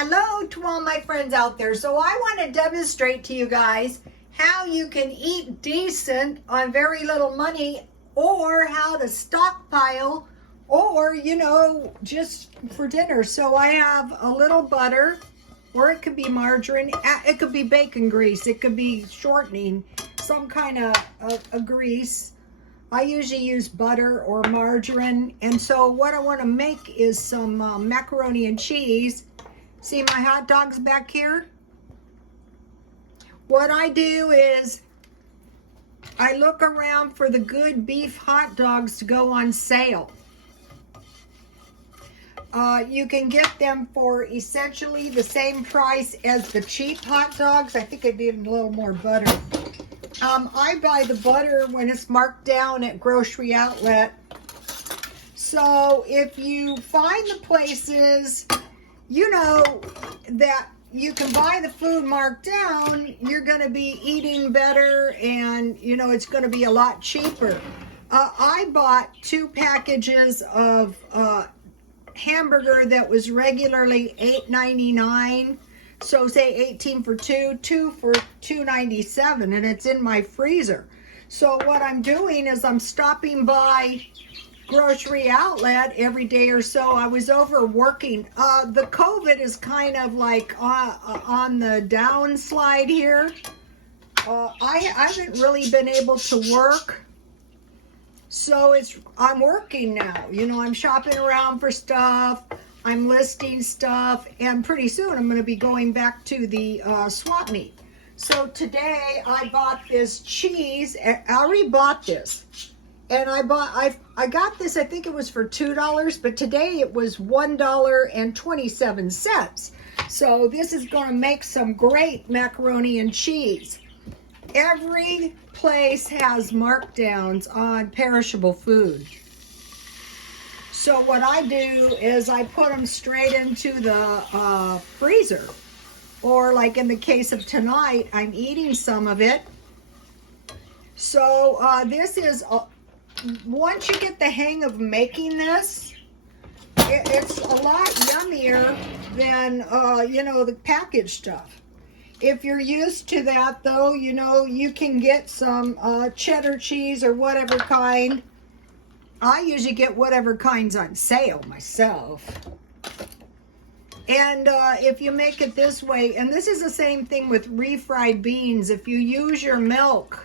Hello to all my friends out there. So I want to demonstrate to you guys how you can eat decent on very little money, or how to stockpile, or just for dinner. So I have a little butter, or it could be margarine, it could be bacon grease, it could be shortening, some kind of a grease. I usually use butter or margarine. And so what I want to make is some macaroni and cheese. See my hot dogs back here? What I do is I look around for the good beef hot dogs to go on sale. You can get them for essentially the same price as the cheap hot dogs. I think it'd be a little more butter. I buy the butter when it's marked down at Grocery Outlet. So if you find the places, that you can buy the food marked down, you're going to be eating better, and it's going to be a lot cheaper. I bought 2 packages of hamburger that was regularly $8.99. So say 18 for 2 for $2.97, and it's in my freezer. So what I'm doing is I'm stopping by Grocery Outlet every day or so. I was overworking. The COVID is kind of like on the downslide here. I haven't really been able to work. So I'm working now. I'm shopping around for stuff. I'm listing stuff, and pretty soon I'm going to be going back to the swap meet. So today I bought this cheese. I already bought this, and I got this. I think it was for $2, but today it was $1.27. So this is going to make some great macaroni and cheese. Every place has markdowns on perishable food. So what I do is I put them straight into the freezer. Or like in the case of tonight, I'm eating some of it. So this is, once you get the hang of making this, it's a lot yummier than, the packaged stuff. If you're used to that though, you can get some cheddar cheese or whatever kind. I usually get whatever kind's on sale myself. And if you make it this way, and this is the same thing with refried beans, if you use your milk,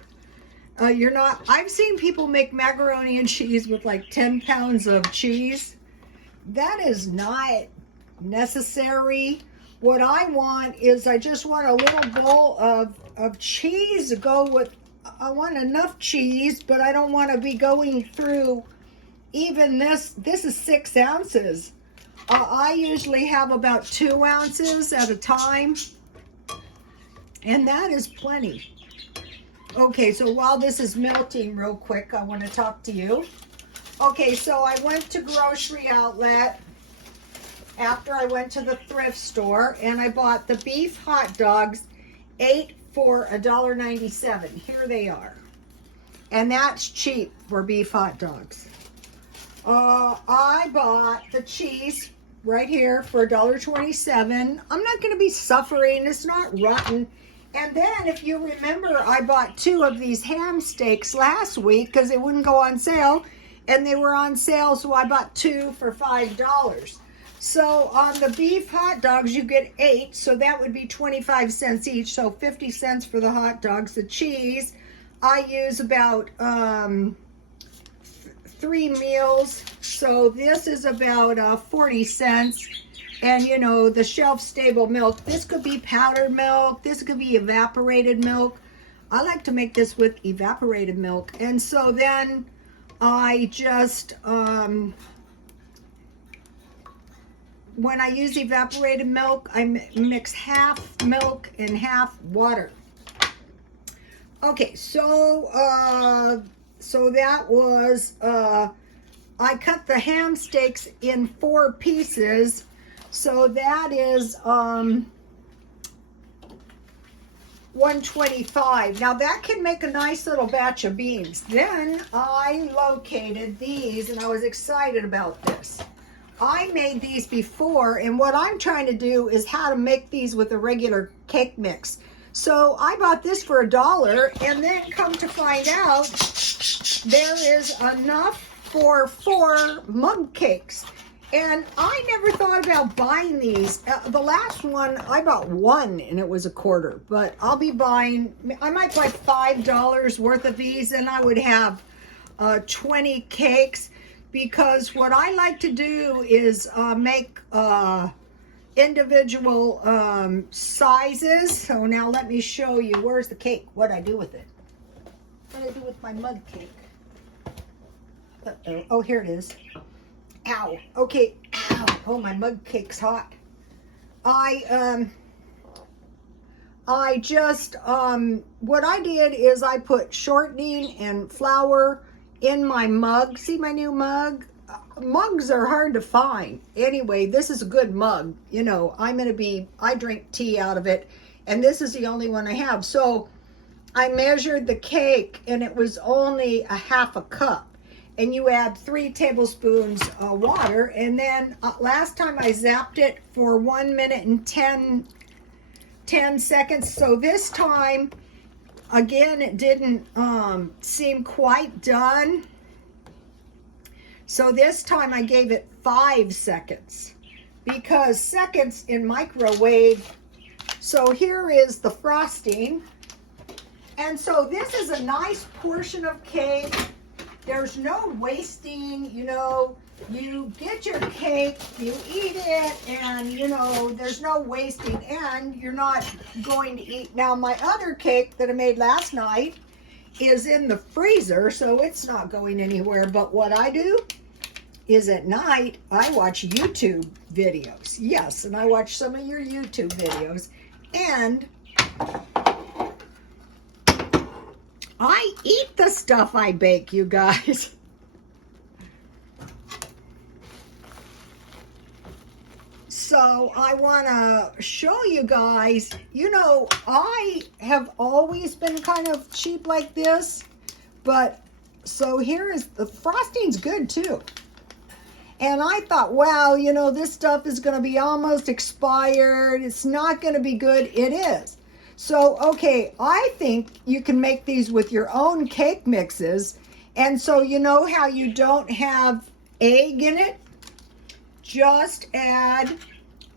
I've seen people make macaroni and cheese with like 10 pounds of cheese. That is not necessary. What I want is I just want a little bowl of cheese to go with. I want enough cheese, but I don't want to be going through even this is 6 ounces. I usually have about 2 ounces at a time, and that is plenty. Okay, so while this is melting real quick, I want to talk to you. Okay, so I went to Grocery Outlet after I went to the thrift store, and I bought the beef hot dogs, 8 for $1.97. Here they are. And that's cheap for beef hot dogs. I bought the cheese right here for $1.27. I'm not going to be suffering. It's not rotten. And then, if you remember, I bought 2 of these ham steaks last week because they wouldn't go on sale. And they were on sale, so I bought 2 for $5. So on the beef hot dogs, you get 8. So that would be 25 cents each. So 50 cents for the hot dogs. The cheese, I use about 3 meals, so this is about 40 cents. And the shelf stable milk, this could be powdered milk, this could be evaporated milk. I like to make this with evaporated milk. And so then I just when I use evaporated milk, I mix half milk and half water. Okay, so that was, I cut the ham steaks in 4 pieces. So that is $1.25. Now that can make a nice little batch of beans. Then I located these, and I was excited about this. I made these before, and what I'm trying to do is how to make these with a regular cake mix. So I bought this for $1, and then come to find out there is enough for 4 mug cakes. And I never thought about buying these. The last one, I bought 1 and it was $1. But I'll be buying, I might buy $5 worth of these, and I would have 20 cakes. Because what I like to do is make individual sizes. So now let me show you. Where's the cake? What I do with it? What I do with my mug cake? Uh-oh. Oh, here it is. Ow. Okay. Ow. Oh, my mug cake's hot. I just, what I did is I put shortening and flour in my mug. See my new mug? Mugs are hard to find. Anyway, this is a good mug. You know, I drink tea out of it, and this is the only one I have. So I measured the cake, and it was only a half a cup. And you add 3 tablespoons of water, and then last time I zapped it for 1 minute and 10 seconds. So this time, again, it didn't seem quite done. So this time I gave it 5 seconds, because seconds in microwave. So here is the frosting. And so this is a nice portion of cake. There's no wasting, you know. You get your cake, you eat it, and, you know, there's no wasting, and you're not going to eat. Now, my other cake that I made last night is in the freezer, so it's not going anywhere. But what I do is at night, I watch YouTube videos. Yes, and I watch some of your YouTube videos, and I eat the stuff I bake, you guys. So I want to show you guys, you know, I have always been kind of cheap like this, but so here is, the frosting's good too. And I thought, wow, you know, this stuff is going to be almost expired. It's not going to be good. It is. So, okay, I think you can make these with your own cake mixes. And so you know how you don't have egg in it? Just add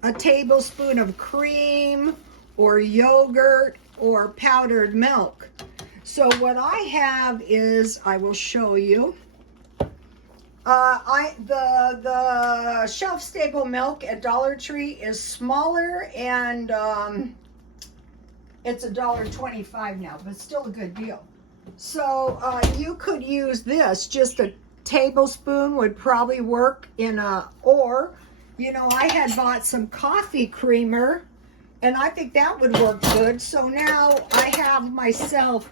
a tablespoon of cream or yogurt or powdered milk. So what I have is, I will show you. The shelf stable milk at Dollar Tree is smaller, and it's $1.25 now, but still a good deal. So you could use this. Just a tablespoon would probably work in a, or, you know, I had bought some coffee creamer, and I think that would work good. So now I have myself.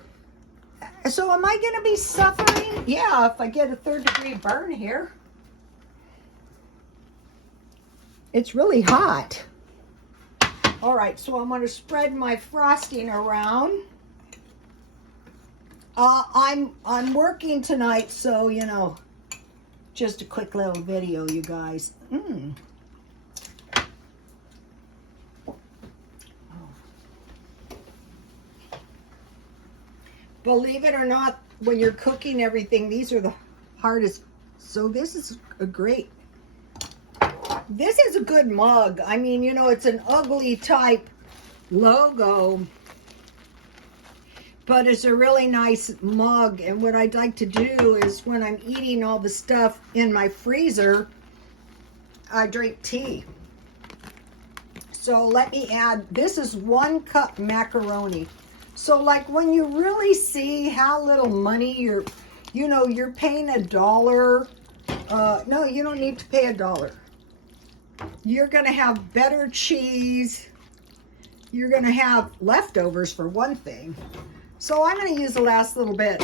So am I going to be suffering? Yeah, if I get a 3rd-degree burn here. It's really hot. All right, so I'm going to spread my frosting around. I'm working tonight, so, you know, just a quick little video, you guys. Believe it or not, when you're cooking everything, these are the hardest. So this is a great, this is a good mug. I mean, you know, it's an ugly type logo, but it's a really nice mug. And what I'd like to do is, when I'm eating all the stuff in my freezer, I drink tea. So let me add, this is 1 cup macaroni. So like when you really see how little money you're paying $1. No, you don't need to pay $1. You're going to have better cheese. You're going to have leftovers for one thing. So I'm going to use the last little bit.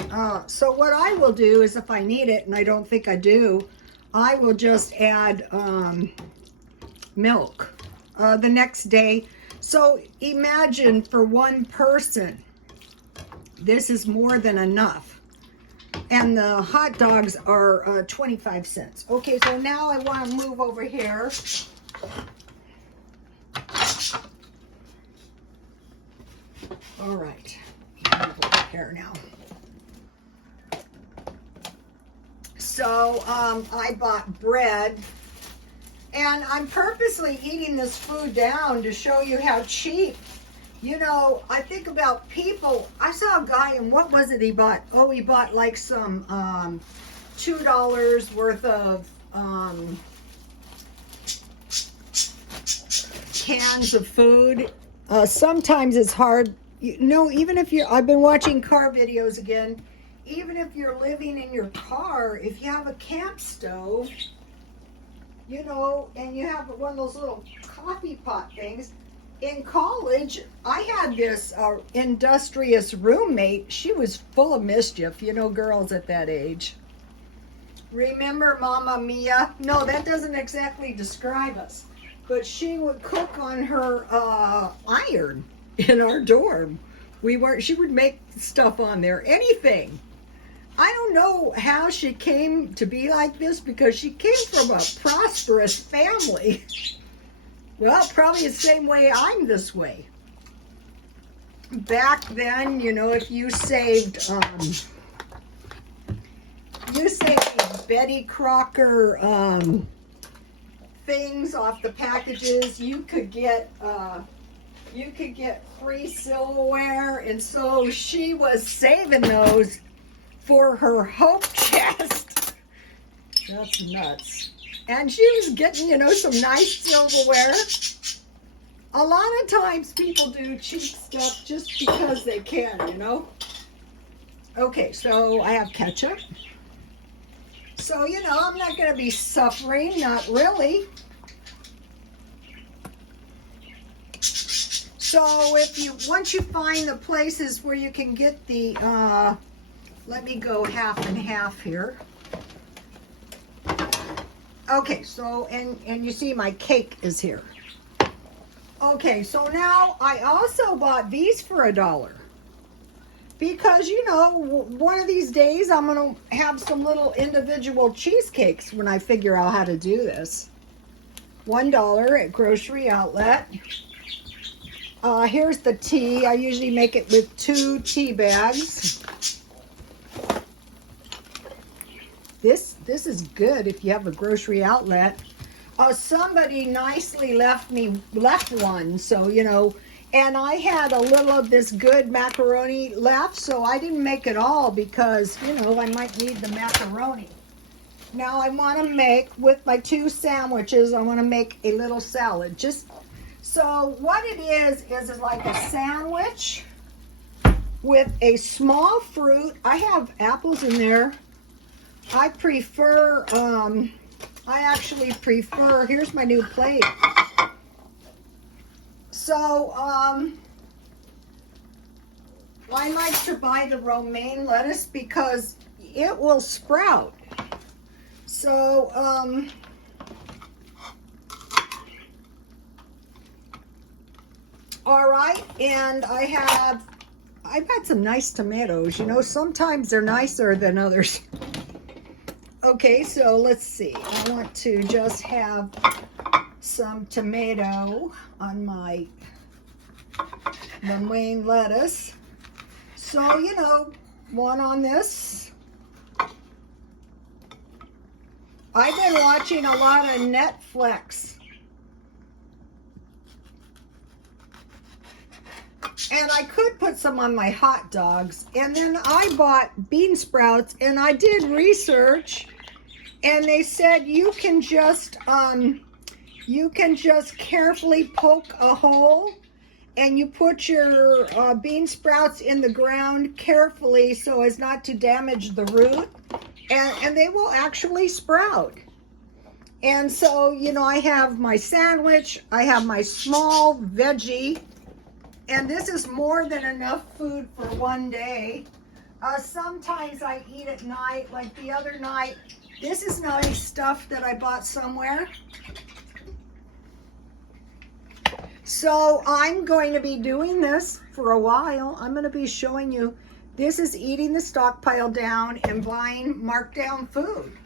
So what I will do is, if I need it, and I don't think I do, I will just add milk the next day. So imagine for one person, this is more than enough. And the hot dogs are 25 cents. Okay, so now I want to move over here. All right, move over here now. So I bought bread, and I'm purposely eating this food down to show you how cheap. You know, I think about people. I saw a guy, and what was it he bought? Oh, he bought like some $2 worth of cans of food. Sometimes it's hard. You know, even if you're, I've been watching car videos again. Even if you're living in your car, if you have a camp stove, you know, and you have one of those little coffee pot things. In college, I had this industrious roommate. She was full of mischief, you know, girls at that age. Remember Mama Mia? No, that doesn't exactly describe us. But she would cook on her iron in our dorm. She would make stuff on there, anything. I don't know how she came to be like this, because she came from a prosperous family. Well, probably the same way I'm this way. Back then, you know, if you saved Betty Crocker things off the packages, you could get free silverware, and so she was saving those for her hope chest. That's nuts. And she was getting, you know, some nice silverware. A lot of times people do cheap stuff just because they can, you know. Okay, so I have ketchup. So, you know, I'm not going to be suffering, not really. So once you find the places where you can get the, let me go half and half here. Okay, so, and you see my cake is here. Okay, so now I also bought these for $1. Because, you know, one of these days I'm going to have some little individual cheesecakes when I figure out how to do this. $1 at Grocery Outlet. Here's the tea. I usually make it with 2 tea bags. This is good if you have a Grocery Outlet. Somebody nicely left one, so, you know, and I had a little of this good macaroni left, so I didn't make it all because, you know, I might need the macaroni. Now I want to make, with my 2 sandwiches, I want to make a little salad. Just so what it is like a sandwich with a small fruit. I have apples in there. I actually prefer, here's my new plate. So, I like to buy the romaine lettuce because it will sprout. So, all right, and I've got some nice tomatoes. You know, sometimes they're nicer than others. Okay, so let's see. I want to just have some tomato on my romaine lettuce. So, you know, one on this. I've been watching a lot of Netflix. And I could put some on my hot dogs. And then I bought bean sprouts, and I did research, and they said you can just carefully poke a hole, and you put your bean sprouts in the ground carefully so as not to damage the root, and they will actually sprout. And so, you know, I have my sandwich, I have my small veggie, and this is more than enough food for one day. Sometimes I eat at night, like the other night. This is nice stuff that I bought somewhere. So I'm going to be doing this for a while. I'm going to be showing you This is eating the stockpile down and buying markdown food.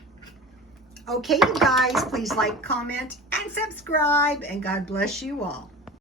Okay, you guys, please like, comment, and subscribe, and God bless you all.